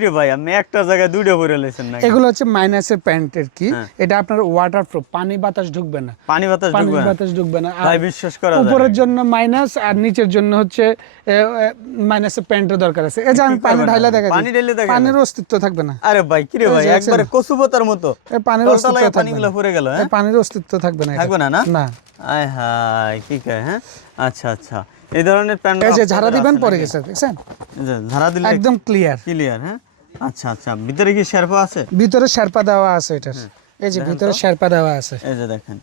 ভাই একটা জায়গায় দুইটা পরে লেছেন না এগুলো হচ্ছে মাইনাসের প্যান্টের কি? হ্যাঁ। এটা আপনার ওয়াটার প্রুফ পানি বাতাস ঢুকবে না। পানি বাতাস পানি বাতাস ঢুকবে না। ভাই বিশ্বাস করা উপরের জন্য মাইনাস আর নিচের জন্য হচ্ছে মাইনাসের প্যান্টের দরকার আছে। এই যে আমি পানি ঢাইলা দেখা পানি ঢেলে দেখা পানির অস্তিত্ব থাকবে না। আরে ভাই কি রে এই ভাই একবারে? মতো। পানির অস্তিত্ব থাকবে পানিগুলো না। পড়ে গেল হ্যাঁ? পানির অস্তিত্ব থাকবে না থাকবে না না? না। আয় হাই কি কয় হ্যাঁ? আচ্ছা আচ্ছা। এই ধরনের প্যান্ট এই যে ঝাড়া দিবেন পরে গেছে দেখছেন? ঝাড়া দিলে একদম ক্লিয়ার ক্লিয়ার হ্যাঁ? আচ্ছা আচ্ছা। ভিতরে কি শেরপা আছে? ভিতরে শেরপা দেওয়া আছে এটার। এই যে ভিতরে শেরপা দেওয়া আছে। এই যে দেখেন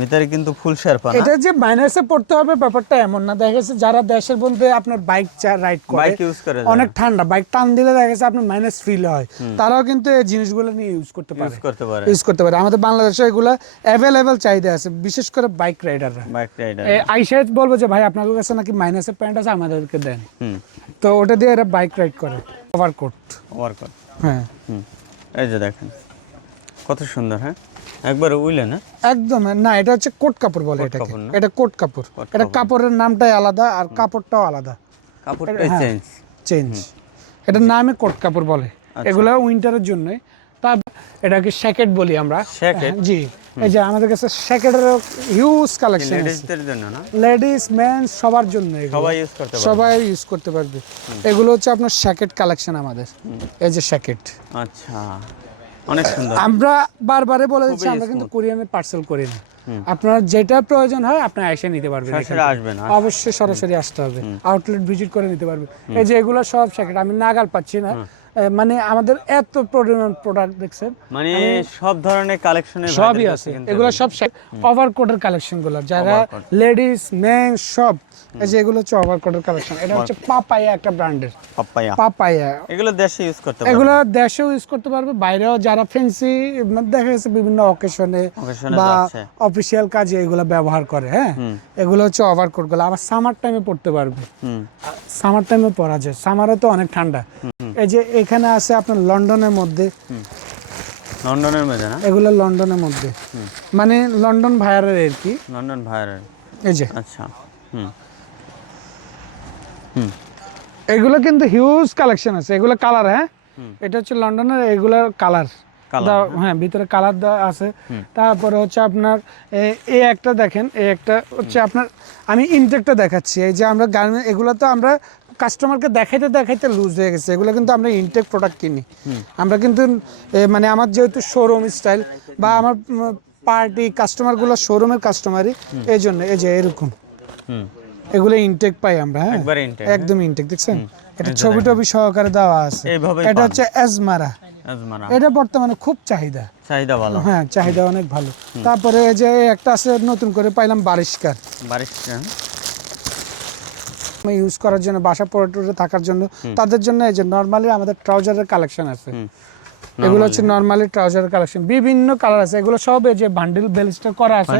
ভিতরে কিন্তু ফুল শেরপা এটা যে মাইনাসে পড়তে হবে ব্যাপারটা এমন না। দেখা গেছে যারা দেশের মধ্যে আপনার বাইক রাইড করে বাইক ইউজ করে অনেক ঠান্ডা। বাইক টান দিলে দেখা গেছে আপনার মাইনাস ফিল হয়। তারাও কিন্তু এই জিনিসগুলো নিয়ে ইউজ করতে পারে। ইউজ করতে পারে। ইউজ করতে পারে। আমাদের বাংলাদেশে এগুলো অ্যাভেলেবেল চাহিদা আছে বিশেষ করে বাইক রাইডাররা বাইক রাইডার আইসা বলব যে ভাই আপনাদের কাছে নাকি মাইনাসের প্যান্ট আছে আমাদেরকে দেন। তো ওটা দিয়ে এরা বাইক রাইড করে। ওভারকোট ওভারকোট হ্যাঁ। এই যে দেখেন কত সুন্দর হ্যাঁ? একবার উইলে না? একদম না এটা হচ্ছে কোট কাপড় বলে এটা এটাকে। এটা কোট কাপড়। এটা কাপড়ের নামটাই আলাদা আর কাপড়টাও আলাদা। কাপড়টাই হ্যাঁ। চেঞ্জ চেঞ্জ এটার নামে কোট কাপড় বলে। আচ্ছা। এগুলো উইন্টারের জন্য তা এটাকে শ্যাকেট বলি আমরা। শ্যাকেট? হ্যাঁ, জি। এই যে আমাদের কাছে শ্যাকেটের হিউজ কালেকশন লেডিসদের জন্য না? লেডিস মেন সবার জন্য সবাই ইউজ করতে পারে সবাই ইউজ করতে পারবে। এগুলো হচ্ছে আপনার শ্যাকেট কালেকশন আমাদের। এই যে শ্যাকেট আচ্ছা। অনেক সুন্দর। আমরা বারবারে বলে দিচ্ছি আমরা কিন্তু। কোরিয়ানে পার্সেল করি না। আপনার যেটা প্রয়োজন হয় আপনি এসে নিতে পারবেন সরাসরি আসবেন অবশ্যই সরাসরি আসতে হবে। আউটলেট ভিজিট করে নিতে পারবে এই যে এগুলো সব শ্যাকেট আমি নাগাল পাচ্ছি না। মানে আমাদের এত পরিমাণ প্রোডাক্ট দেখছেন। মানে সব ধরনের কালেকশনের সবই আছে। এগুলো সব ওভারকোটের কালেকশনগুলো। যারা লেডিস মেন সব। এই যে এগুলো হচ্ছে ওভারকোটের কালেকশন এটা হচ্ছে পাপায়া একটা ব্র্যান্ডের পাপ্পায়া পাপায়া। এগুলো দেশে ইউজ করতে পারে এগুলো দেশেও ইউজ করতে পারবে। বাইরেও যারা ফেন্সি দেখা গেছে বিভিন্ন অকেশনে বা অফিসিয়াল কাজে এগুলো ব্যবহার করে হ্যাঁ? এগুলো হচ্ছে ওভারকোটগুলো আবার সামার টাইমে পড়তে পারবে। হুম। সামার টাইমে পরা যায়। সামারে তো অনেক ঠান্ডা। এই যে এখানে আছে আপনার লন্ডনের মধ্যে। লন্ডনের মধ্যে না? এগুলো লন্ডনের মধ্যে। মানে লন্ডন ভায়ারের আর কি। লন্ডন ভাইরাল এই যে। আচ্ছা। হুম। এগুলো কিন্তু হিউজ কালেকশন আছে। এগুলো কালার হ্যাঁ? এটা হচ্ছে লন্ডনের এগুলো কালার হ্যাঁ ভিতরে কালার দেওয়া আছে। তারপরে হচ্ছে আপনার এ- এই একটা দেখেন এই একটা হচ্ছে আপনার আমি ইনটেকটা দেখাচ্ছি। এই যে আমরা গার্মেন্ট এগুলো তো আমরা কাস্টমারকে দেখাইতে দেখাইতে লুজ হয়ে গেছে। এগুলো কিন্তু আমরা ইনটেক প্রোডাক্ট কিনি। আমরা কিন্তু মানে আমার যেহেতু শোরুম স্টাইল বা আমার পার্টি কাস্টমারগুলো শোরুমের কাস্টমারই এই জন্য এই যে এরকম। এগুলো ইনটেক পাই আমরা হ্যাঁ? একদম ইনটেক দেখছেন? এটা ছবি টবি সহকারে দেওয়া আছে। এটা হচ্ছে এজমারা এটা বর্তমানে খুব চাহিদা। চাহিদা ভালো। হ্যাঁ চাহিদা অনেক ভালো। তারপরে এই যে একটা আছে নতুন করে পাইলাম বারিশকার। বারিশ ইউজ করার জন্য বাসা পরে থাকার জন্য তাদের জন্য এই যে নর্মালি আমাদের ট্রাউজারের কালেকশন আছে। এগুলো হচ্ছে নর্মালি ট্রাউজারের কালেকশন বিভিন্ন কালার আছে। এগুলো সব যে বান্ডেল বেলিস্টার করা আছে।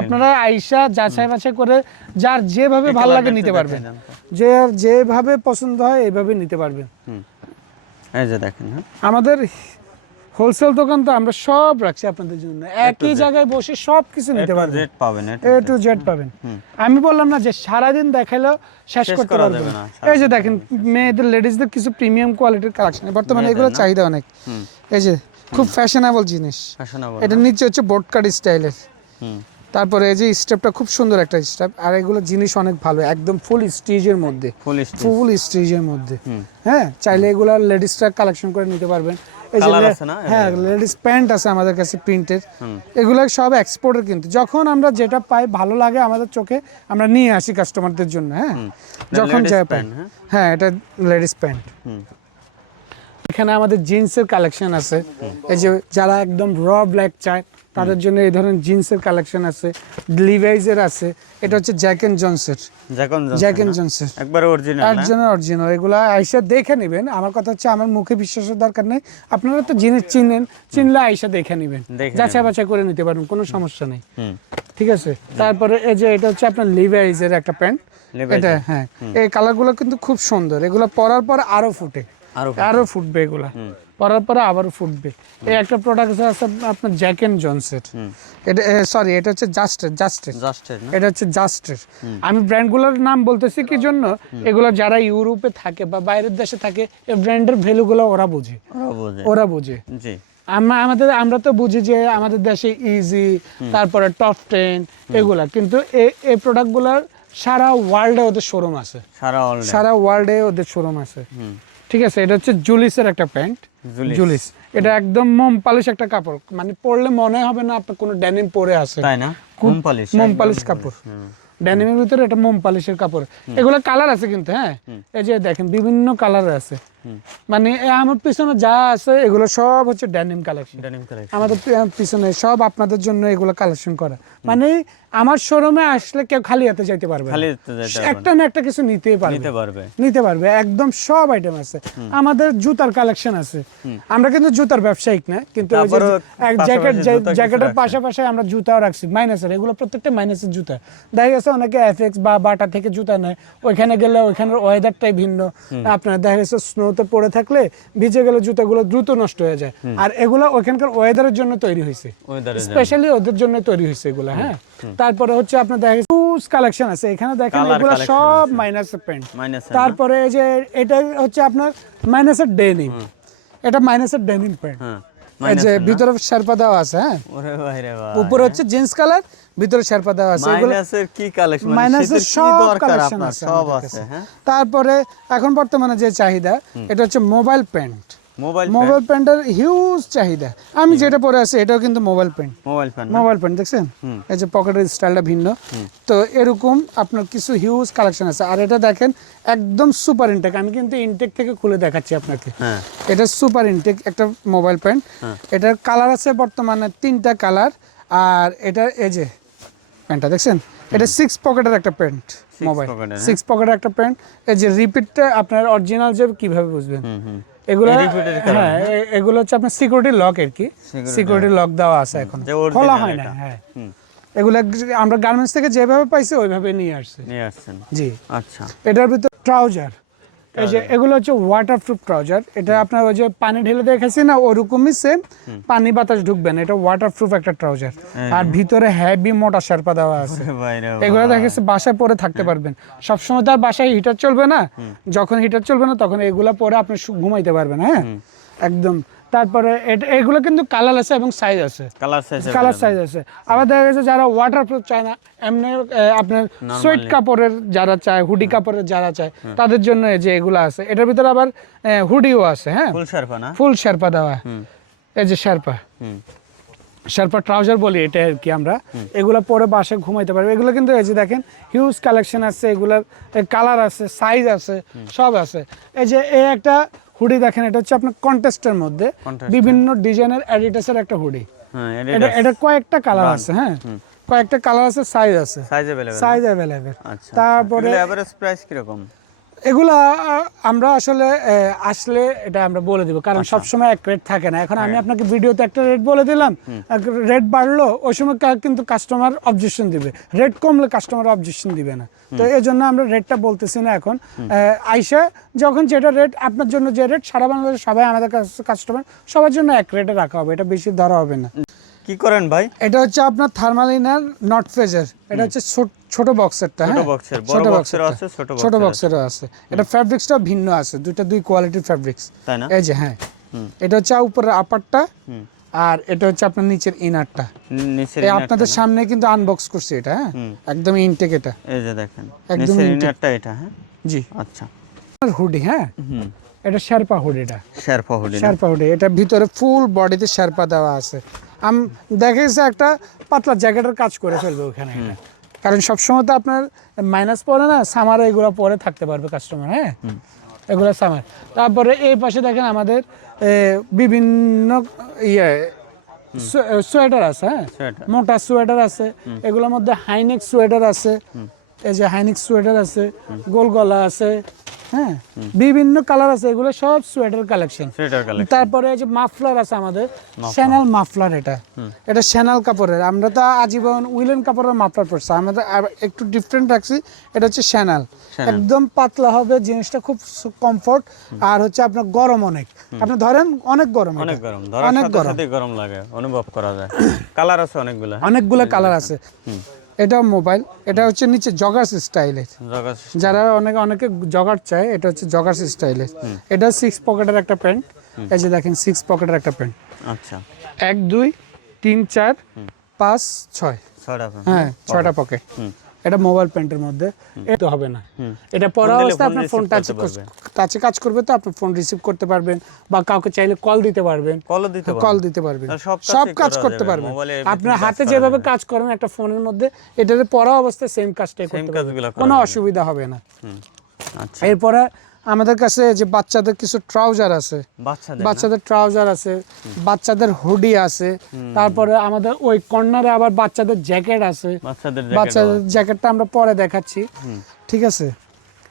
আপনারা আইসা যাচাই বাছাই করে যার যেভাবে ভালো লাগে নিতে পারবেন। দেন। যে যেভাবে পছন্দ হয় এইভাবে নিতে পারবেন। এই যে দেখেন হ্যাঁ। আমাদের হোলসেল দোকান তো আমরা সব রাখছি আপনাদের জন্য। একই জায়গায় বসে সব কিছু নিতে পারবেন। রেট পাবেন এ টু জেড পাবেন। আমি বললাম না যে সারাদিন দেখাইলেও শেষ শেষ করতে করা পারবেন। যাবে না। এই যে দেখেন মেয়েদের লেডিসদের কিছু প্রিমিয়াম কোয়ালিটির কালেকশন বর্তমানে এগুলো চাহিদা অনেক। এই যে খুব ফ্যাশনেবল জিনিস। ফ্যাশনেবল এটা নিচে হচ্ছে বোট কাট স্টাইলের। হুম। তারপরে এই যে স্টেপটা খুব সুন্দর একটা স্টেপ আর এগুলো জিনিস অনেক ভালো একদম ফুল স্টিজের মধ্যে। ফুল স্টিজের মধ্যে। হ্যাঁ চাইলে এগুলো লেডিসটা কালেকশন করে নিতে পারবেন। এই যে আছে না? হ্যাঁ লেডিস প্যান্ট আছে আমাদের কাছে প্রিন্টের এগুলো সব এক্সপোর্টের কিন্তু। যখন আমরা যেটা পাই ভালো লাগে আমাদের চোখে আমরা নিয়ে আসি কাস্টমারদের জন্য হ্যাঁ। যখন পাই pant, হ্যাঁ? হ্যাঁ এটা লেডিস প্যান্ট হুম। এখানে আমাদের জিন্সের কালেকশন আছে। এই যে যারা একদম র ব্ল্যাক চায় তাদের জন্য এই ধরনের জিন্সের কালেকশন আছে। লিভাইজের আছে। এটা হচ্ছে জ্যাক এন্ড জনসের যখন জ্যাক এন্ড জনসের একবার অরিজিনাল জন্য অরিজিনাল এগুলো আইসা দেখে নেবেন। আমার কথা হচ্ছে আমার মুখে বিশ্বাসের দরকার নেই। আপনারা তো জিনিস চিনেন চিনলে আইসা দেখে নেবেন। যাচাই বাছাই করে নিতে পারবেন কোনো সমস্যা নেই। ঠিক আছে? তারপরে এই যে এটা হচ্ছে আপনার লিভাইজের একটা প্যান্ট। এটা হ্যাঁ। এই কালারগুলো কিন্তু খুব সুন্দর। এগুলো পরার পর আরও ফুটে। আরও ফুটবে এগুলা। পরার পরে আবারও ফুটবে। এই একটা প্রোডাক্ট আছে আপনার জ্যাক এন্ড জনসের এটা সরি এটা হচ্ছে জাস্টের জাস্টের এটা হচ্ছে জাস্টের আমি ব্র্যান্ডগুলোর নাম বলতেছি কি জন্য? এগুলো যারা ইউরোপে থাকে বা বাইরের দেশে থাকে এই ব্র্যান্ডের ভ্যালুগুলো ওরা বুঝে। ওরা বোঝে। ওরা বুঝে। জি। আমরা আমাদের আমরা তো বুঝি যে আমাদের দেশে ইজি তারপরে টপ টেন এগুলা। কিন্তু এই এই প্রোডাক্টগুলোর সারা ওয়ার্ল্ডে ওদের শোরুম আছে। সারা অলরেডি সারা ওয়ার্ল্ডে ওদের শোরুম আছে। ঠিক আছে এটা হচ্ছে জুলিসের একটা প্যান্ট। জুলিস। এটা একদম মোম পালিশ একটা কাপড়। মানে পরলে মনে হবে না আপনার কোনো ড্যানিম পরে আছে। তাই না? মোম পালিশ মোম পালিশ কাপড়। ড্যানিমের ভিতরে এটা মোম পালিশের কাপড়। এগুলো কালার আছে কিন্তু হ্যাঁ? এই যে দেখেন বিভিন্ন কালার আছে। মানে আমার পিছনে যা আছে এগুলো সব হচ্ছে ড্যানিম কালেকশন ডেনিম কালেকশন আমাদের পিছনে সব আপনাদের জন্য এগুলো কালেকশন করা। মানে আমার শোরুমে আসলে কেউ খালি হাতে যাইতে পারবে খালি একটা না একটা কিছু নিতেই পারবে। নিতে পারবে। নিতে পারবে একদম সব আইটেম আছে। আমাদের জুতার কালেকশন আছে। আমরা কিন্তু জুতার ব্যবসায়িক না কিন্তু এক জ্যাকেট জ্যাকেটের পাশাপাশি আমরা জুতাও রাখছি মাইনাসের এগুলো প্রত্যেকটা মাইনাসের জুতা। দেখা গেছে অনেকে এফএক্স বা বাটা থেকে জুতা নেয় ওইখানে গেলে ওইখানের ওয়েদারটাই ভিন্ন। আপনার দেখা গেছে স্নোতে পড়ে থাকলে ভিজে গেলে জুতাগুলো দ্রুত নষ্ট হয়ে যায়। আর এগুলো ওইখানকার ওয়েদারের জন্য তৈরি হয়েছে স্পেশালি ওদের জন্য তৈরি হয়েছে এগুলো হ্যাঁ। তারপরে হচ্ছে আপনার দেখা গেছে কালেকশন আছে। এখানে দেখেন এগুলো সব মাইনাসের প্যান্ট মাইনাস তারপরে এই যে এটা হচ্ছে আপনার মাইনাসের ডেনিম এটা মাইনাসের ডেনিম প্যান্ট এই যে ভিতরে শেরপা দেওয়া আছে হ্যাঁ। উপরে হচ্ছে জিন্স কালার ভিতরে শেরপা দেওয়া আছে মাইনাসের কি কালেকশন মানে মাইনাসের সব কালেকশন আছে সব আছে হ্যাঁ। তারপরে এখন বর্তমানে যে চাহিদা এটা হচ্ছে মোবাইল প্যান্ট মোবাইল মোবাইল প্যান্টের হিউজ চাহিদা। আমি যেটা পরে আছি এটাও কিন্তু mobile pant mobile fan mobile pant দেখছেন? এই যে পকেটের স্টাইলটা ভিন্ন। তো এরকম আপনার কিছু হিউজ কালেকশন আছে। আর এটা দেখেন একদম সুপার ইনটেক আমি কিন্তু ইনটেক থেকে খুলে দেখাচ্ছি আপনাকে। হ্যাঁ। এটা সুপার ইনটেক একটা মোবাইল প্যান্ট এটার কালার আছে বর্তমানে তিনটা কালার আর এটা এই যে প্যান্টটা দেখছেন? এটা সিক্স পকেটের একটা প্যান্ট মোবাইল সিক্স পকেটের একটা প্যান্ট। এই যে রিপিটটা আপনার অরিজিনাল যে কীভাবে বুঝবেন? এগুলো হ্যাঁ এগুলো হচ্ছে আপনার সিকিউরিটি লক আর কি? সিকিউরিটি লক দেওয়া আছে এখন। খোলা হয় না হ্যাঁ। এগুলো আমরা গার্মেন্টস থেকে যেভাবে পাইছি ওইভাবে নিয়ে আসছে। নিয়ে আসছেন। জি। আচ্ছা। এটার ভিতর ট্রাউজার এই যে এগুলো হচ্ছে ওয়াটারপ্রুফ ট্রাউজার এটা আপনার ওই যে পানি ঢেলে দেখেছি না? ওরকমই সেম পানি বাতাস ঢুকবে না। এটা ওয়াটার প্রুফ একটা ট্রাউজার আর ভিতরে হেভি মোটা শেরপা দেওয়া আছে। এগুলো দেখা গেছে বাসায় পরে থাকতে পারবেন। সবসময় তো আর বাসায় হিটার চলবে না। যখন হিটার চলবে না তখন এগুলো পরে আপনি ঘুমাইতে পারবেন হ্যাঁ? একদম। তারপরে এগুলো কিন্তু কালার আছে এবং সাইজ আছে। কালার সাইজ কালার সাইজ আছে। আবার দেখা গেছে যারা ওয়াটার প্রুফ চায় না এমনি আপনার সোয়েট কাপড়ের যারা চায় হুডি কাপড়ের যারা চায় তাদের জন্য এই যে এগুলো আছে। এটার ভিতরে আবার হুডিও আছে হ্যাঁ? ফুল শার্পা না? ফুল শেরপা দেওয়া। এই যে শেরপা শেরপা ট্রাউজার বলি এটা আর কি আমরা। এগুলো পরে বাসে ঘুমাইতে পারবে। এগুলো কিন্তু এই যে দেখেন হিউজ কালেকশন আছে। এগুলার কালার আছে সাইজ আছে সব আছে। এই যে এই একটা হুডি দেখেন এটা হচ্ছে আপনার কন্টেস্টের মধ্যে Contest, বিভিন্ন ডিজাইনের অ্যাডিটাসের একটা হুডি হ্যাঁ এটা এটা কয়েকটা কালার আছে হ্যাঁ কয়েকটা কালার আছে সাইজ আছে সাইজ अवेलेबल সাইজ অ্যাভেলেবেল আচ্ছা তারপরে তারপরে এভারেজ প্রাইস কি রকম এগুলা আমরা আসলে আসলে এটা আমরা বলে দিব কারণ আচ্ছা। সব সময় এক রেট থাকে না। এখন হ্যাঁ। আমি আপনাকে ভিডিওতে একটা রেট বলে দিলাম রেট বাড়লো ওই সময় কিন্তু কাস্টমার অবজেকশন দিবে। রেট কমলে কাস্টমার অবজেকশন দিবে না। তো এই জন্য আমরা রেটটা বলতেছি না এখন। আইসা যখন যেটা রেট আপনার জন্য যে রেট সারা বাংলাদেশ সবাই আমাদের কাছে কাস্টমার সবার জন্য এক রেটে রাখা হবে এটা বেশি ধরা হবে না। কি করেন ভাই? এটা হচ্ছে আপনার থার্মাল ইনার নট ফেজার এটা হচ্ছে ছোট- বক্সেরটা হ্যাঁ? বড় ছোট boxerও boxerটা। আছে, ছোট ছোট বক্সেরও আছে। এটা ফ্যাব্রিক্সটা ভিন্ন আছে দুইটা দুই কোয়ালিটির ফ্যাব্রিক্স। তাই না? এই যে হ্যাঁ। এটা হচ্ছে উপরের আপারটা আর এটা হচ্ছে আপনার নিচের ইনারটা। নিচের আপনাদের সামনে কিন্তু আনবক্স করছি এটা হ্যাঁ? একদম ইনটেক এটা। এই যে দেখেন একদম ইনারটা এটা হ্যাঁ? জি। আচ্ছা। হুডি হ্যাঁ? হুম। এটা শেরপা হুডিটা শেরপা হুডি? শেরপা হুডি এটা ভিতরে ফুল বডিতে শেরপা দেওয়া আছে। আম দেখে গেছে একটা পাতলা জ্যাকেটের কাজ করে ফেলবে ওখানে। কারণ সবসময় তো আপনার মাইনাস পরে না সামারে এগুলো পরে থাকতে পারবে কাস্টমার হ্যাঁ? এগুলো সামার তারপরে এই পাশে দেখেন আমাদের বিভিন্ন ইয়ে সোয়েটার আছে হ্যাঁ? মোটা সোয়েটার আছে এগুলোর মধ্যে হাইনেক সোয়েটার আছে এই যে হাইনেক সোয়েটার আছে গোল গলা আছে হ্যাঁ। বিভিন্ন কালার আছে এগুলো সব সোয়েটার কালেকশন। তারপরে যে মাফলার আছে আমাদের শ্যানেল মাফলার এটা। এটা শ্যানেল কাপড়ের। আমরা তো আজীবন উইলেন কাপড়ের মাফলার পড়ছি আমাদের একটু ডিফারেন্ট রাখছি। এটা হচ্ছে শ্যানেল। একদম পাতলা হবে জিনিসটা খুব কমফোর্ট আর হচ্ছে আপনার গরম অনেক। আপনি ধরেন অনেক গরম অনেক গরম। অনেক গরম। গরম লাগে অনুভব করা যায়। কালার আছে অনেকগুলো। অনেকগুলো কালার আছে। এটা মোবাইল এটা হচ্ছে নিচে জগার্স স্টাইলের যারা অনেকে অনেকে জগার চায় এটা হচ্ছে জগার্স স্টাইলের এটা সিক্স পকেটের একটা প্যান্ট এই যে দেখেন সিক্স পকেটের একটা প্যান্ট আচ্ছা। এক দুই তিন চার পাঁচ ছয়। ছয়টা হ্যাঁ ছয়টা পকেট হুম। এটা মোবাইল প্যান্টের মধ্যে। এটা হবে না। এটা পরা অবস্থা অবস্থায় আপনার ফোন টাচ টাচে কাজ করবে তো আপনি ফোন রিসিভ করতে পারবেন বা কাউকে চাইলে কল দিতে পারবেন। কল দিতে পারবেন। সব কাজ করতে। পারবেন। আপনার হাতে যেভাবে কাজ করেন একটা ফোনের মধ্যে এটাতে পরা অবস্থায় সেম কাজটাই করতে পারবেন। কোনো অসুবিধা হবে না। আচ্ছা। এরপরে আমাদের কাছে যে বাচ্চাদের কিছু ট্রাউজার আছে বাচ্চাদের ট্রাউজার আছে বাচ্চাদের হুডি আছে তারপরে আমাদের ওই কর্নারে আবার বাচ্চাদের জ্যাকেট আছে। বাচ্চাদের জ্যাকেটটা আমরা পরে দেখাচ্ছি। ঠিক আছে?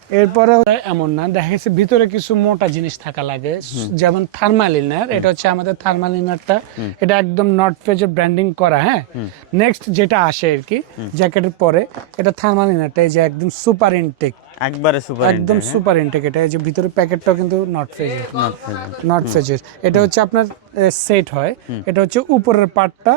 এরপরে এমন না দেখা গেছে ভিতরে কিছু মোটা জিনিস থাকা লাগে যেমন থার্মাল ইনার এটা হচ্ছে আমাদের থার্মাল ইনারটা এটা একদম নট পেজে ব্র্যান্ডিং করা হ্যাঁ? নেক্সট যেটা আসে আর কি জ্যাকেটের পরে এটা থার্মাল ইনারটা এই যে একদম সুপার ইনটেক একবারে সুপার একদম সুপার ইনটেক এটা এই যে ভিতরে প্যাকেটটাও কিন্তু নট নট ফেজের এটা হচ্ছে আপনার সেট হয়। এটা হচ্ছে উপরের পার্টটা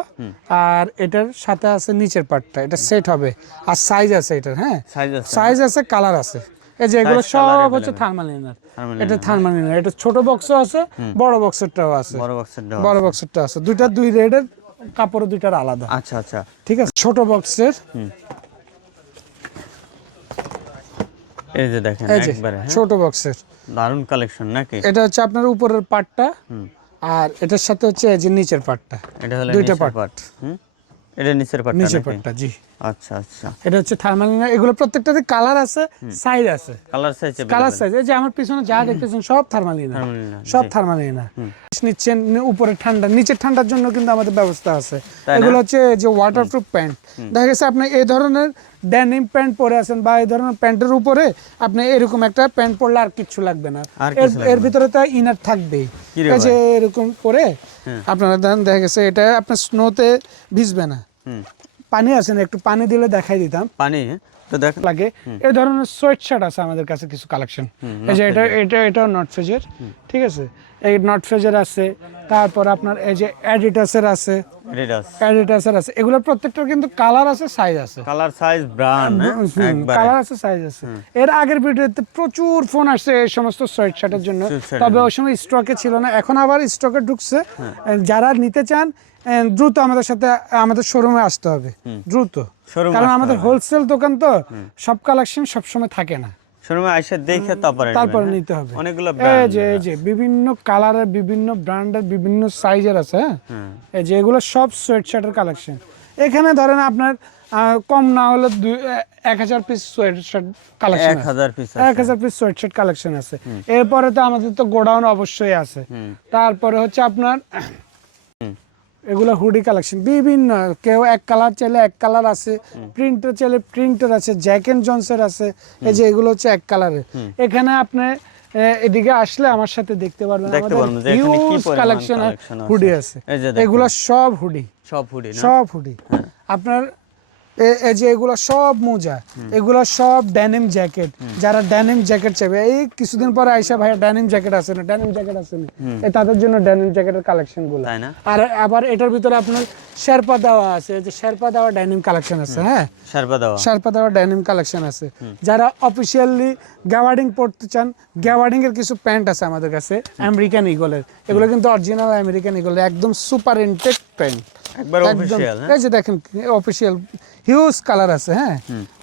আর এটার সাথে আছে নিচের পার্টটা এটা সেট হবে। আর সাইজ আছে এটার হ্যাঁ? সাইজ আছে সাইজ আছে কালার আছে। এই যে এগুলো সব হচ্ছে থার্মাল ইনার এটা থার্মাল ইনার এটা ছোট বক্সও আছে বড় বক্সেরটাও আছে। বড় বক্সের দেওয়া বড় বক্সেরটা আছে। দুইটা দুই রেডের কাপড় দুইটার আলাদা। আচ্ছা আচ্ছা। ঠিক আছে? ছোট বক্সের এই যে দেখেন একবারে হ্যাঁ? ছোট বক্সের দারুণ কালেকশন নাকি? এটা হচ্ছে আপনার উপরের পার্টটা আর এটার সাথে হচ্ছে যে নিচের পার্টটা এটা হলো দুইটা। পার্ট হুম? এটা নিচের পার্টটা নিচের নাকি? পার্টটা জি। আচ্ছা আচ্ছা। এটা হচ্ছে থার্মাল এগুলো প্রত্যেকটাতে কালার আছে সাইজ আছে। কালার সাইজ কালার সাইজ এই যে আমার পিছনে যা দেখতেছেন সব থার্মাল সব থার্মাল নিচ্ছেন উপরে ঠান্ডা নিচের ঠান্ডার জন্য কিন্তু আমাদের ব্যবস্থা আছে। এগুলো হচ্ছে যে ওয়াটারপ্রুফ প্যান্ট দেখা গেছে আপনি এই ধরনের ড্যানিম প্যান্ট পরে আছেন বা এই ধরনের প্যান্টের উপরে আপনি এরকম একটা প্যান্ট পরলে আর কিচ্ছু লাগবে না। এর এর ভিতরে তো ইনার থাকবেই। কি রে এই যে ভাই? এরকম করে আপনারা দেখেন দেখা গেছে এটা আপনার স্নোতে ভিজবে না। পানি আছে না একটু পানি দিলে দেখাই দিতাম। পানি? হ্যাঁ? তো দেখ লাগে। এই ধরনের সোয়েট শার্ট আছে আমাদের কাছে কিছু কালেকশন এই যে এটা এটা এটাও নট ফেজের ঠিক আছে? এই নট ফেজের আছে তারপর আপনার এই যে অ্যাডিটাসের আছে। রেডাস অ্যাডিটাসের আছে। এগুলোর প্রত্যেকটার কিন্তু কালার আছে সাইজ আছে। কালার সাইজ একবারে। কালার আছে সাইজ আছে। এর আগের ভিডিওতে প্রচুর ফোন আসছে এই সমস্ত সোয়েট শার্টের জন্য। তবে ওই সময় স্টকে ছিল না এখন আবার স্টকে ঢুকছে। যারা নিতে চান দ্রুত আমাদের সাথে আমাদের শোরুমে আসতে হবে। দ্রুত। কারণ আমাদের হোলসেল দোকান তো সব কালেকশন সবসময় থাকে না। শোরুমে আইসা দেখে তারপরে তারপরে হ্যাঁ? নিতে হবে। অনেকগুলো এই যে এই যে বিভিন্ন কালারের বিভিন্ন ব্র্যান্ডের বিভিন্ন সাইজের আছে হ্যাঁ? এই যে এগুলো সব সোয়েট শার্টের কালেকশন এখানে ধরেন আপনার কম না হলে এক হাজার পিস সোয়েট শার্ট কালেকশন এক হাজার পিস সোয়েট শার্ট কালেকশন আছে এরপরে তো আমাদের তো গোডাউন অবশ্যই আছে। তারপরে হচ্ছে আপনার এগুলো হুডি কালেকশন বিভিন্ন কেউ এক কালার চাইলে এক কালার আছে প্রিন্টার চাইলে প্রিন্টার আছে জ্যাক এন্ড জনসের আছে এই যে এগুলো হচ্ছে এক কালারের এখানে আপনি এদিকে আসলে আমার সাথে দেখতে পারবেন কি পরিমাণ কালেকশন হুডি আছে। এগুলো সব হুডি। সব হুডি সব হুডি। আপনার এ- এই যে এগুলো সব মোজা এগুলো সব ড্যানিম জ্যাকেট যারা ড্যানিম জ্যাকেট চাইবে এই কিছুদিন পরে আইসা ভাইয়া ড্যানিম জ্যাকেট আছে না ড্যানিম জ্যাকেট আছে না তাদের জন্য ড্যানিম জ্যাকেটের কালেকশনগুলো। আর আবার এটার ভিতরে আপনার শেরপা দেওয়া আছে যে শেরপা দেওয়া ড্যানিম কালেকশন আছে হ্যাঁ? সারবা দেওয়া। শার্পা দেওয়া ডাইনিং কালেকশন আছে। যারা অফিসিয়ালি গ্যাওয়ার্ডিং পড়তে চান গ্যাওয়ার্ডিং এর কিছু প্যান্ট আছে আমাদের কাছে আমেরিকান ইগলের এগুলো কিন্তু অরিজিনাল আমেরিকান ইগল একদম সুপার ইনটেক প্যান্ট একবার অফিশিয়াল এই যে দেখেন অফিসিয়াল হিউজ কালার আছে হ্যাঁ?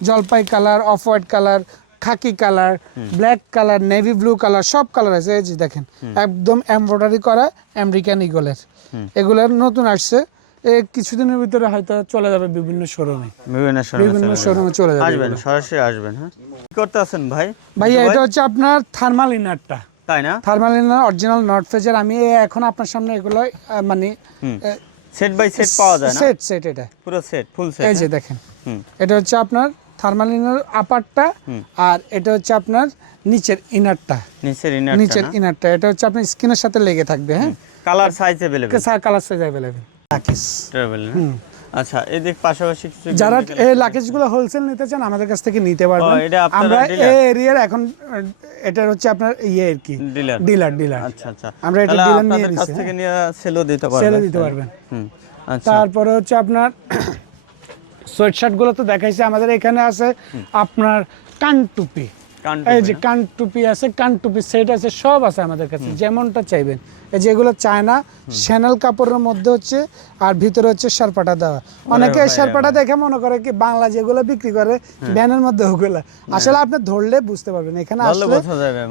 জলপাই কালার অফ হোয়াইট কালার খাকি colour black colour navy blue colour সব কালার আছে। এই যে দেখেন একদম এমব্রয়ডারি করা আমেরিকান ইগলের এগুলোর নতুন আসছে। কিছুদিনের ভিতরে হয়তো চলে যাবে বিভিন্ন শোরুমে বিভিন্ন শোরুমে চলে যাবে। আসবেন সরাসরি আসবেন হ্যাঁ? কি করতে আছেন ভাই ভাইয়া এটা হচ্ছে আপনার থার্মাল ইনারটা তাই না? থার্মাল ইনার অরিজিনাল নট ফেজের আমি এখন আপনার সামনে এগুলো মানে সেট বাই সেট পাওয়া যায় না সেট সেট এটা পুরো সেট ফুল সেট এই যে দেখেন হুম এটা হচ্ছে আপনার থার্মালিনের আপারটা আর এটা হচ্ছে আপনার নিচের ইনারটা নিচের ইনারটা নিচের ইনারটা এটা হচ্ছে আপনার স্কিনের সাথে লেগে থাকবে হ্যাঁ colour size available colour size available Lucky's travel আচ্ছা এদিক পাশাপাশি কিছু যারা এই লাকেজগুলো হোলসেল নিতে চান আমাদের কাছ থেকে নিতে পারবেন। আমরা? এই এরিয়ার এখন আহ, এটা হচ্ছে আপনার ইয়ে আর কি। ডিলার ডিলার ডিলার আচ্ছা আচ্ছা। আমরা এটা dealer নিয়ে আপনাদের কাছ থেকে নিয়ে সেলও দিতে পারবেন। সেলে দিতে পারবেন। হুম আচ্ছা। তারপরে হচ্ছে আপনার সোয়েট শার্টগুলো তো দেখাইছে আমাদের এখানে আছে আপনার কান টুপি কান এই যে আছে সেট আছে সব আছে আমাদের কাছে যেমনটা চাইবেন। এই চায়না শ্যানেল কাপড়ের মধ্যে হচ্ছে আর ভিতরে হচ্ছে দেওয়া। অনেকে দেখে মনে করে কি বাংলা যেগুলো বিক্রি করে ভ্যানের মধ্যে ওগুলো। আসলে আপনি ধরলে বুঝতে পারবেন এখানে আসলে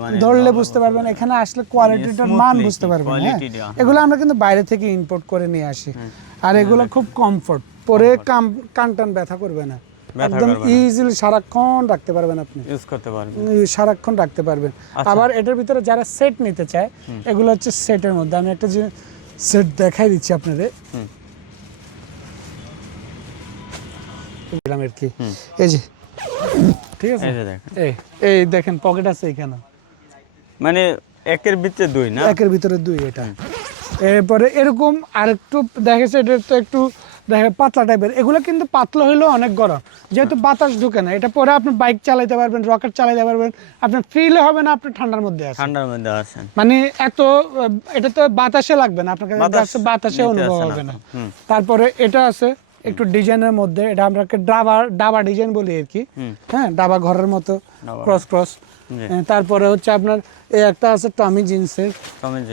মানে ধরলে বুঝতে পারবেন এখানে আসলে কোয়ালিটিটার মান বুঝতে পারবেন হ্যাঁ। এগুলো আমরা কিন্তু বাইরে থেকে ইম্পোর্ট করে নিয়ে আসি। আর এগুলো খুব কমফোর্ট পরে কাম কান টান ব্যথা করবে না। একদম ইজিলি সারাক্ষণ রাখতে পারবেন আপনি। ইউজ করতে পারবেন। সারাক্ষণ রাখতে পারবেন। আচ্ছা। আবার এটার ভিতরে যারা সেট নিতে চায় এগুলো হচ্ছে সেটের মধ্যে। আমি একটা যে সেট দেখাই দিচ্ছি আপনাদের। দিলাম আর কি? এই যে। ঠিক আছে? দেখেন। এই এই দেখেন পকেট আছে এখানে। মানে একের ভিতরে দুই না? একের ভিতরে দুই এটা। এরপরে এরকম আরেকটু দেখেছে এটা তো একটু দেখে পাতলা টাইপের এগুলো কিন্তু পাতলা হইলেও অনেক গরম। যেহেতু বাতাস ঢুকে না এটা পরে আপনি বাইক চালাইতে পারবেন রকেট চালাইতে পারবেন। আপনার ফিল হবে না আপনি ঠান্ডার মধ্যে আছেন। ঠান্ডার মধ্যে আছেন। মানে এত এটা তো বাতাসে লাগবে না আপনাকে বাতাস বাতাসে অনুভব হবে না। তারপরে এটা আছে একটু ডিজাইনের মধ্যে এটা আমরা ডাবা ডাবা ডিজাইন বলি আর কি। হ্যাঁ ডাবা ঘরের মতো ক্রস ক্রস জি। তারপরে হচ্ছে আপনার এই একটা আছে টমি জিন্সের।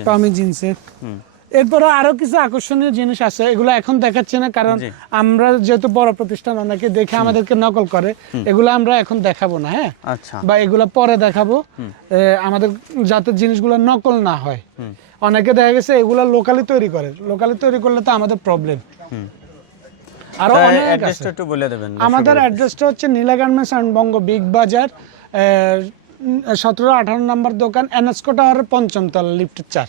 টমি জিন্সের। এরপরে আরও কিছু আকর্ষণীয় জিনিস আছে এগুলো এখন দেখাচ্ছে না কারণ আমরা যেহেতু বড় প্রতিষ্ঠান অনেকে দেখে আমাদেরকে নকল করে এগুলো আমরা এখন দেখাবো না হ্যাঁ? আচ্ছা। বা এগুলো পরে দেখাবো। আমাদের যাতে জিনিসগুলো নকল না হয়। অনেকে দেখা গেছে এগুলো লোকালি তৈরি করে। লোকালি তৈরি করলে তো আমাদের প্রবলেম আরও অনেক একটু বলে দেবেন আমাদের অ্যাড্রেসটা হচ্ছে Nila garments and Banga big Bazar সতেরো আঠারো নম্বর দোকান এনএসকো টাওয়ারের পঞ্চম তলা লিফটের চার।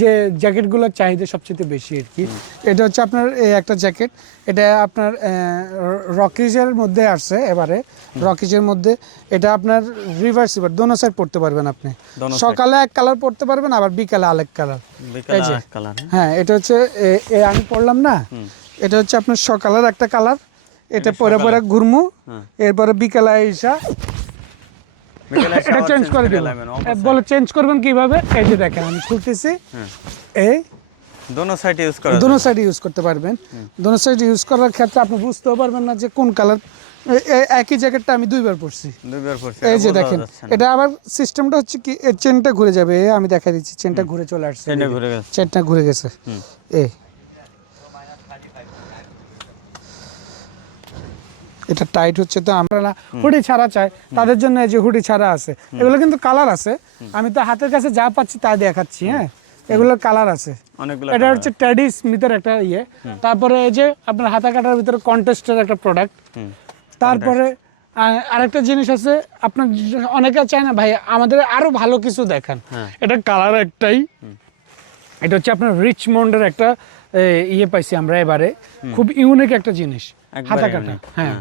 যে জ্যাকেটগুলোর চাহিদা সবচেয়ে বেশি আর কি। এটা হচ্ছে আপনার একটা জ্যাকেট। এটা আপনার রকিজের মধ্যে আসছে এবারে। রকিজের মধ্যে এটা আপনার রিভার্সিবল দোনো সাইড পড়তে পারবেন আপনি। সকালে এক কালার পড়তে পারবেন আবার বিকালে আরেক কালার বিকাল এই যে। কালার হ্যাঁ। এটা হচ্ছে আমি পড়লাম না। এটা হচ্ছে আপনার সকালের একটা কালার এটা পরে পরে ঘুরমু। হ্যাঁ। এরপরে বিকালে এসে এটা চেঞ্জ করে বলে চেঞ্জ করবেন কীভাবে? এই যে দেখেন আমি খুলতেছি। এই দোনো সাইড ইউজ করা দোনো সাইড ইউজ করতে পারবেন। দোনো সাইড ইউজ করার ক্ষেত্রে আপনি বুঝতেও পারবেন না যে কোন কালার একই জ্যাকেটটা আমি দুইবার পরছি। দুইবার পড়ছে এই যে দেখেন এটা আবার সিস্টেমটা হচ্ছে কি চেনটা ঘুরে যাবে। আমি দেখা দিচ্ছি চেনটা ঘুরে চলে আসছে। চেনটা ঘুরে গেছে। চেনটা ঘুরে গেছে। এই এটা টাইট হচ্ছে তো আমরা না হুডি ছাড়া চাই তাদের জন্য এই যে হুডি ছাড়া আছে এগুলো কিন্তু কালার আছে। আমি তো হাতের কাছে যা পাচ্ছি তা দেখাচ্ছি হ্যাঁ? এগুলোর কালার আছে। এটা হচ্ছে টেডি স্মিথের একটা ইয়ে। তারপরে এই যে আপনার হাতা কাটার ভিতরে কন্টেস্টের একটা প্রোডাক্ট তারপরে আরেকটা জিনিস আছে আপনার অনেকে চায় না ভাই আমাদের আরও ভালো কিছু দেখান। হ্যাঁ। এটা কালার একটাই। এটা হচ্ছে আপনার রিচমন্ডের একটা ইয়ে পাইছি আমরা এবারে। খুব ইউনিক একটা জিনিস হাতা কাটা হ্যাঁ। হ্যাঁ।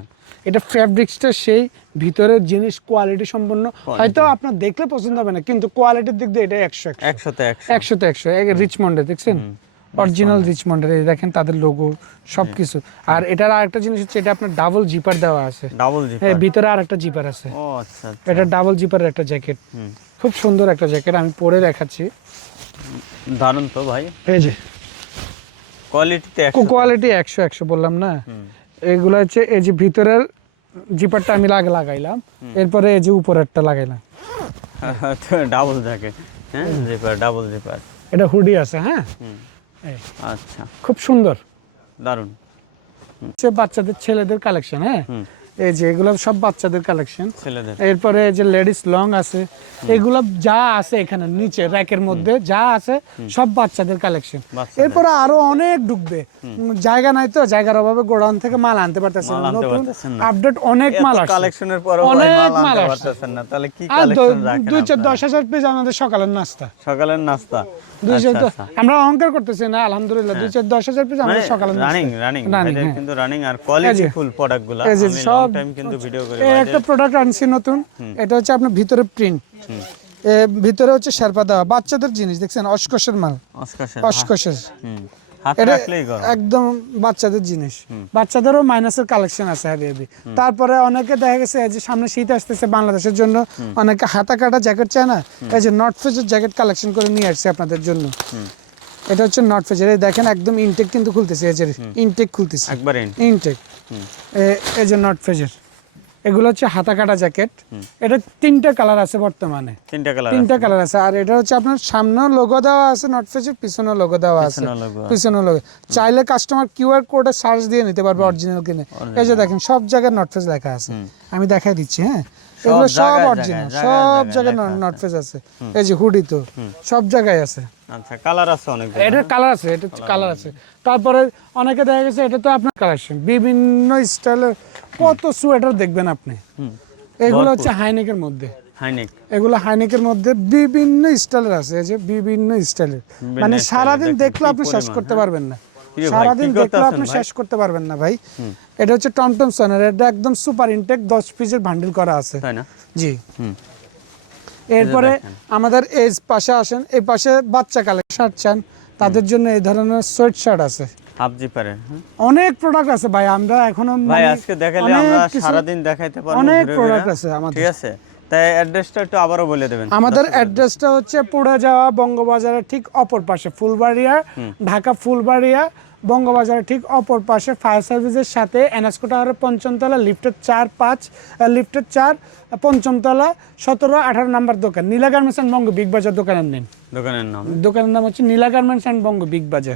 এটা ফ্যাব্রিক্সটা সেই ভিতরের জিনিস কোয়ালিটি সম্পন্ন। হয়তো আপনার দেখলে পছন্দ হবে না কিন্তু কোয়ালিটির দিক দিয়ে এটা একশো একশো। একশোতে একশো। একশোতে একশো। রিচমন্ডে দেখছেন? অরিজিনাল রিচমন্ডের এই দেখেন তাদের লোগো সবকিছু আর এটার আরেকটা জিনিস হচ্ছে এটা আপনার ডাবল জিপার দেওয়া আছে। ডাবল হ্যাঁ ভিতরে আরেকটা জিপার আছে। ও আচ্ছা আচ্ছা। এটা ডাবল জিপারের একটা জ্যাকেট। খুব সুন্দর একটা জ্যাকেট আমি পরে দেখাচ্ছি। দারুণ তো ভাই। এই যে। কোয়ালিটিতে কোয়ালিটি একশো। একশো বললাম না? এগুলো হচ্ছে এই যে ভিতরের জিপারটা আমি লাগ লাগাইলাম এরপরে যে উপরেরটা লাগাইলাম। ডাবল থাকে হ্যাঁ? জিপার ডাবল জিপার এটা হুডি আছে হ্যাঁ? আচ্ছা। খুব সুন্দর। দারুণ। বাচ্চাদের ছেলেদের কালেকশন হ্যাঁ। এই যে এগুলো সব বাচ্চাদের কালেকশন এরপরে যে লেডিস লং আছে এগুলো যা আছে এখানে নিচে র্যাকের মধ্যে যা আছে সব বাচ্চাদের কালেকশন এরপরে আরও অনেক উম, জায়গা নাই তো জায়গার অভাবে গোডাউন থেকে মাল আনতে নতুন আপডেট অনেক মাল আসছে। কালেকশনের পরে অনেক মাল। পারতেছেন না তাহলে কি কালেকশন রাখেন দুই চার আপনারা? দশ হাজার পিস আমাদের সকালের নাস্তা। সকালের নাস্তা। দুই আচ্ছা, চার আচ্ছা। আমরা অহংকার করতেছি না আলহামদুলিল্লাহ দুই চার দশ হাজার পিস মানে আমাদের সকালের নাস্তা। রানিং রানিং হ্যাঁ। কিন্তু রানিং আর কোয়ালিটি ফুল প্রোডাক্টগুলো সব সব টাইম কিন্তু ভিডিও করে। একটা প্রোডাক্ট আনছি নতুন। এটা হচ্ছে আপনার ভিতরে প্রিন্ট ভিতরে হচ্ছে শেরপা দেওয়া। বাচ্চাদের জিনিস দেখছেন? মাল। একদম বাচ্চাদের জিনিস। বাচ্চাদেরও মাইনাসের কালেকশন আছে হেভি হেভি তারপরে অনেকে দেখা গেছে যে সামনে শীত আসতেছে বাংলাদেশের জন্য অনেকে হাতা কাটা জ্যাকেট চায় না? এই যে নর্থ ফেজের জ্যাকেট কালেকশন করে নিয়ে আসছে আপনাদের জন্য। এটা হচ্ছে নর্থ ফেজের দেখেন একদম ইনটেক কিন্তু খুলতেছে এই যে ইনটেক খুলতেছে। একবারে ইনটেক এই যে নট ফেজের এগুলো হচ্ছে হাতা কাটা জ্যাকেট এটা তিনটা কালার আছে বর্তমানে। তিনটা কালার তিনটা কালার আছে। আর এটা হচ্ছে আপনার সামনে লোগো দেওয়া আছে নট ফেজের পিছনে লোগো দেওয়া আছে। পিছনে লোগো চাইলে কাস্টমার কিউআর কোডে সার্চ দিয়ে নিতে পারবে অরিজিনাল কিনে। এই যে দেখেন সব জায়গায় নট ফেজ লেখা আছে। আমি দেখাই দিচ্ছি হ্যাঁ? এগুলো সব অরিজিনাল সব জায়গায় নর্থ ফেজ আছে। এই যে হুডি তো সব জায়গায় আছে। আচ্ছা কালার আছে অনেক এটার কালার আছে এটা কালার আছে। তারপরে অনেকে দেখা গেছে এটা তো আপনার কালেকশন বিভিন্ন স্টাইলের কত সোয়েটার দেখবেন আপনি। এগুলো হচ্ছে হাইনেকের মধ্যে। হাইনেক। এগুলো হাইনেকের মধ্যে বিভিন্ন স্টাইলের আছে এই যে বিভিন্ন স্টাইলের। মানে সারাদিন দেখলে আপনি শেষ করতে হ্যাঁ? পারবেন না। সারাদিন দেখলে আপনি শেষ করতে পারবেন না ভাই। এটা হচ্ছে টমটম সনের এটা একদম সুপার ইনটেক দশ পিসের বান্ডিল করা আছে। তাই না? জি। এরপরে আমাদের এই পাশে আসেন এই পাশে বাচ্চা কালেকশন শার্ট চান তাদের জন্য এই ধরনের সোয়েট শার্ট আছে হ্যাঁ? অনেক প্রোডাক্ট আছে ভাই আমরা এখনও ভাই মানে আজকে দেখালে আমরা কিছু- সারাদিন দেখাইতে পারব অনেক। প্রোডাক্ট আছে আমাদের। ঠিক আছে? তাই অ্যাড্রেসটা একটু আবারও বলে দেবেন। আমাদের অ্যাড্রেসটা হচ্ছে পুড়ে যাওয়া বঙ্গবাজারের ঠিক অপর পাশে ফুলবাড়িয়া ঢাকা ফুলবাড়িয়া বঙ্গবাজারের ঠিক অপর পাশে ফায়ার সার্ভিসের সাথে এনএসকো টাওয়ারের পঞ্চমতলা লিফটের চার পাঁচ লিফটের চার পঞ্চমতলা সতেরো আঠারো নাম্বার দোকান। Nila garments and Banga big Bazar দোকানের নেন দোকানের নাম। দোকানের নাম হচ্ছে Nila garments and Banga big Bazar.